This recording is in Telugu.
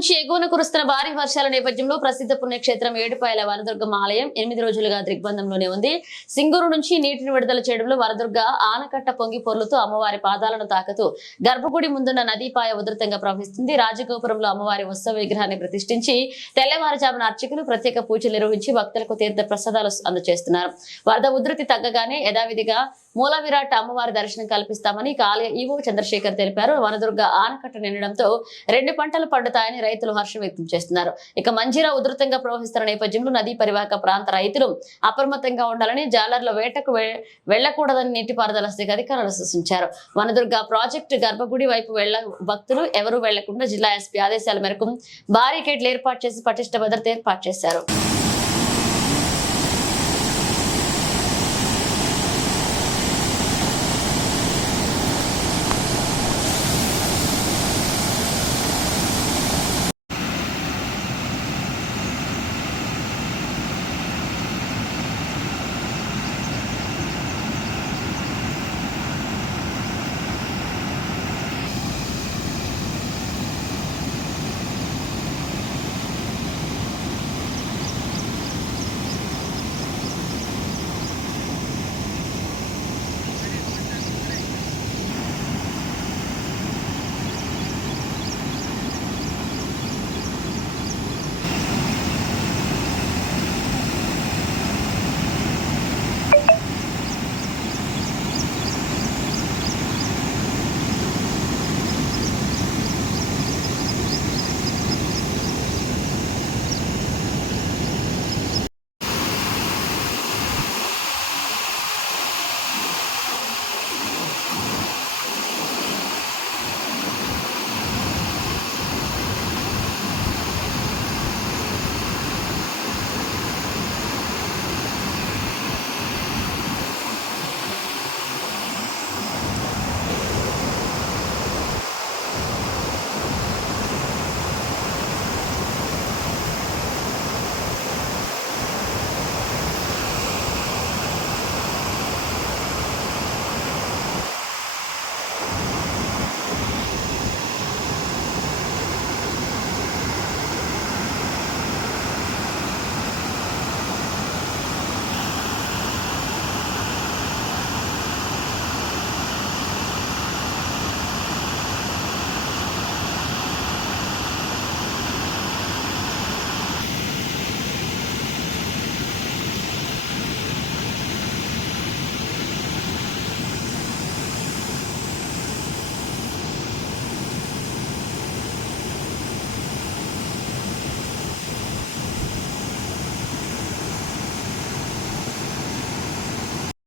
నుంచి ఎగువన కురుస్తున్న భారీ వర్షాల నేపథ్యంలో ప్రసిద్ధ పుణ్యక్షేత్రం ఏడుపాయల వనదుర్గమ్మ ఆలయం 8 రోజులుగా దిగ్బంధంలోనే ఉంది. సింగూరు నుంచి నీటిని విడుదల చేయడంలో వనదుర్గ ఆనకట్ట పొంగి పొర్లుతూ అమ్మవారి పాదాలను తాకుతూ గర్భగుడి ముందున్న నదీపాయ ఉధృతంగా ప్రవహిస్తుంది. రాజగోపురంలో అమ్మవారి ఉత్సవ విగ్రహాన్ని ప్రతిష్ఠించి తెల్లవారుజామున అర్చకులు ప్రత్యేక పూజలు నిర్వహించి భక్తులకు తీర్థ ప్రసాదాలు అందజేస్తున్నారు. వరద ఉధృతి తగ్గగానే యథావిధిగా మూల విరాట్ అమ్మవారి దర్శనం కల్పిస్తామని ఆలయ ఈవో చంద్రశేఖర్ తెలిపారు. వనదుర్గ ఆనకట్ట నిండడంతో 2 పంటలు పండుతాయని రైతులు హర్షం వ్యక్తం చేస్తున్నారు. ఇక మంజీరా ఉధృతంగా ప్రవహిస్తున్న నేపథ్యంలో నదీ పరివాహక ప్రాంత రైతులు అప్రమత్తంగా ఉండాలని, జాలర్ల వేటకు వెళ్లకూడదని నీటిపారుదల శాఖ అధికారులు సూచించారు. వనదుర్గ ప్రాజెక్టు గర్భగుడి వైపు భక్తులు ఎవరూ వెళ్లకుండా జిల్లా ఎస్పీ ఆదేశాల మేరకు బారికేడ్లు ఏర్పాటు చేసి పటిష్ట భద్రత ఏర్పాటు చేశారు.